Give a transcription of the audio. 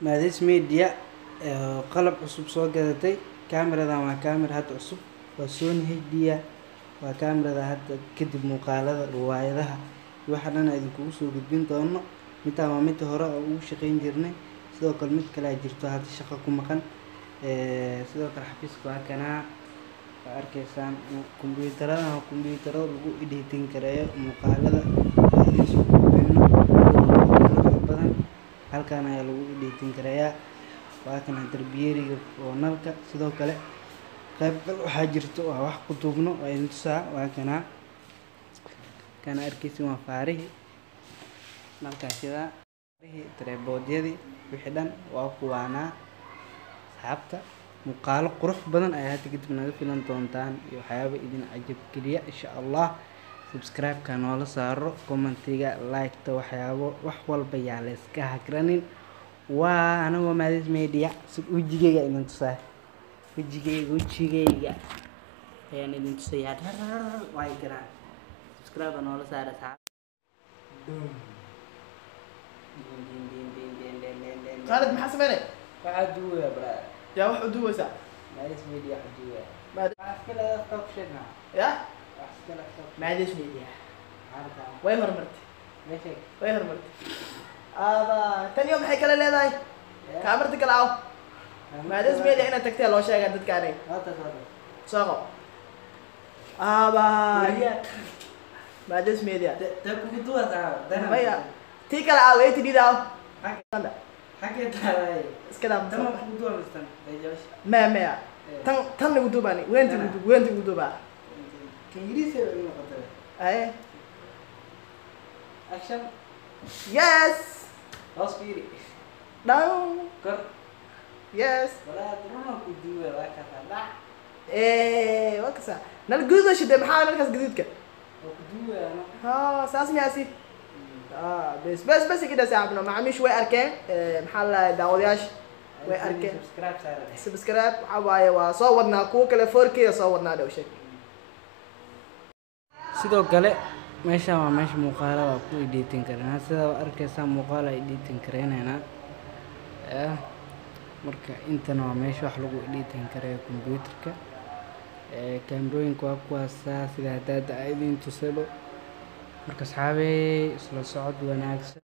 Maadis Media qalab cusub soo gadatay kaamiradan waa kaamir hadda cusub waa Sony HD waa kaamirada hadda kadib muuqaalada riwaayadaha waxa dhan idinkugu soo gudbin doono midaan waa mid hore oo ugu shaqeyn jirnay sidoo kale mid kale ay jirto hadda shaqo ku maqan sidoo kale xafiiska waa kana arkaysaan kombiyuutarada lagu editing kareeyo muuqaalada idin soo gudbino badan halkan ayaa lagu editing kareeyaa waa kana darbiyeriga oo nalka sidoo kale qayb waxaa jirto waa wax ku duubno waa idin tusaa waa kana arkaysin waa faarihi nalkaasida tripod-yadii wixii dhan waa kuwaana asxaabta muuqaalo qurux badan ayaa hadda kadib naga filan doontaan iyo waxyaabo idin cajab geliya insha allah subscribe-ka noola saaro commentiga like-ta waxyaabo wax walba yaa la iska hakranin waa anagoo Maadis Media wejigayga idin tusaa wejigayga ayaan idin tusayaa way garaan subscribe noola saaro asxaab خالد ما حسبني waxaa duwaya bra يا واحد دوسة Maadis Media duwaya ما iskala qabshana يا iskala ما عنديش ميديا qabshana وين هرمرت meesha وين هرمرت تاني يوم حكى لي ذاي كاميرتك العو ما عنديش ميديا هنا تكتير لو شيء قاعد تتكلم hada ساقو ما عنديش ميديا kugu duwasa ما يا تيك العو ايه تدي داو xagee tahay اسكلام tama kugu duwastan dejash ما تن اللي قدوباني وين تقدوبا ingiriisi ay noqotay ايه action يس hoos fiiri داون kor يس walaa drama ku duwaya waa ka dhac ايه وكسا نالجودو شده maxaa markaas gaduudka oo ku duwaya ها saas miyaasi بس كده ساعبنا مع مش way arkeen maxaa la daawadayash way arkeen subscribe waxa waaye waa soo wadnaa kuwa kale 4K soo wadnaa dhow sheeg sidoo kale meesha waa meesha muuqaalada ku editing karana sida arkaysa muuqaala editing kareynayna marka intana waa meesha wax lagu editing kareeyo computerka kaamirooyinka waa kuwaas sida hadda idin tusado marka asxaabey isla socod wanaagsan